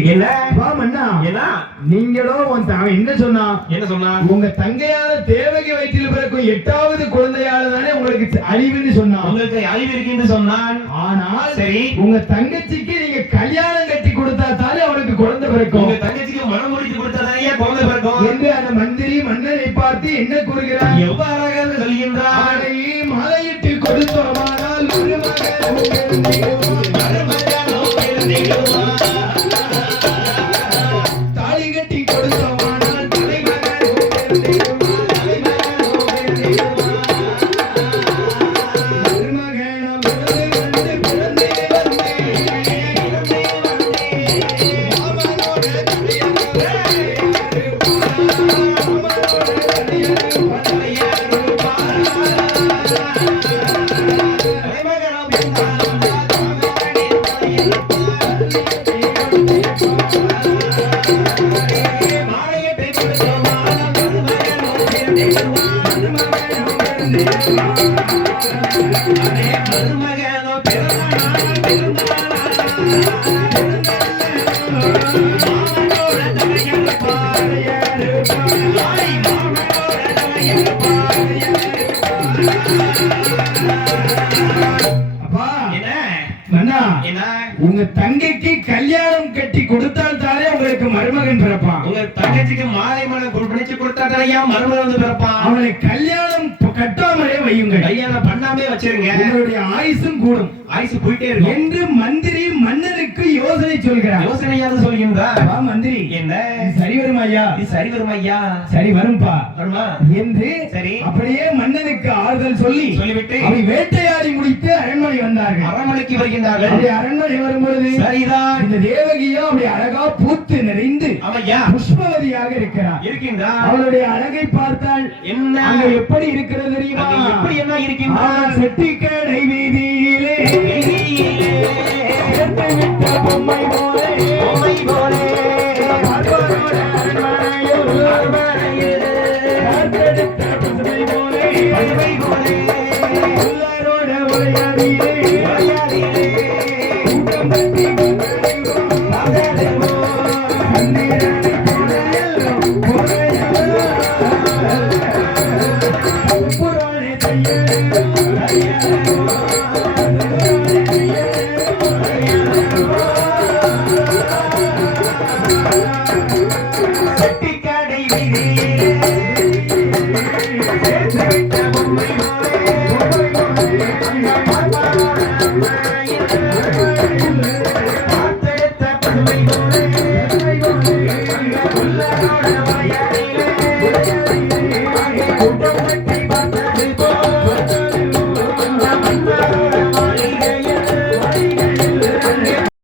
என்ன மன்னா என்ன நீங்களோ அவன் என்ன சொன்னா உங்க தங்கையால தேவகி வயிற்றில் பிறக்கும் 8வது குழந்தையால தானே உங்களுக்கு அழிவுன்னு சொன்னான். உங்களுக்கு அழிவு இருக்குன்னு சொன்னான். ஆனால் சரி உங்க தங்கச்சிக்கு நீங்க கல்யாணம் கட்டி கொடுத்தா தானே அவனுக்கு குழந்தை பிறக்கும். உங்க தங்கச்சிக்கு மனம் முடித்து கொடுத்தா தானே குழந்தை பிறக்கும் என்று அந்த மந்திரி மன்னரை பார்த்து என்ன கூறுகிறார்? எவ்வாறாக சொல்கின்றார்? மாலையிட்டு கொடுத்தோமானால் தாலி கட்டி கொடுத்தோமானால் உங்க தங்கைக்கு கல்யாணம் கட்டி கொடுத்தால் தானே உங்களுக்கு மருமகன் பிறப்பான். உங்க தங்கச்சிக்கு மாலை மனம் பிடிச்சு கொடுத்தா தானே மருமகன் வந்து பிறப்பான். அவனை கல்யாணம் கட்டாமலே வையுங்கள். கல்யாணம் பண்ணாமே வச்சிருங்க. உங்களுடைய ஆயுசும் கூடும். ஆயுசு போயிட்டே இருக்கும் என்று மந்திரி மன்னருக்கு யோசனை சொல்கிறார். யோசனையாக சொல்கின்றார். மந்திரி என்ன சரி வரும் ஐயா? சரி வரும் ஐயா. சரி வரும்பா வருமா என்று சரி அப்படியே மன்னனுக்கு ஆறுதல் சொல்லிவிட்டு அவை வேட்டையாடி முடித்து அரண்மனை வந்தார்கள். அரண்மனைக்கு வருகின்றார்கள். அரண்மனை வரும்பொழுது சரிதான் இந்த தேவகியோ அப்படி அழகா பூத்து நிறைந்து புஷ்பவதியாக இருக்கின்றார். அவளுடைய அழகை பார்த்தால் என்ன அங்க எப்படி இருக்கிறது தெரியுமா? எப்படி என்ன இருக்கின்றார்? செட்டிக்கடை வீதியிலே விட்ட பொம்மை போலே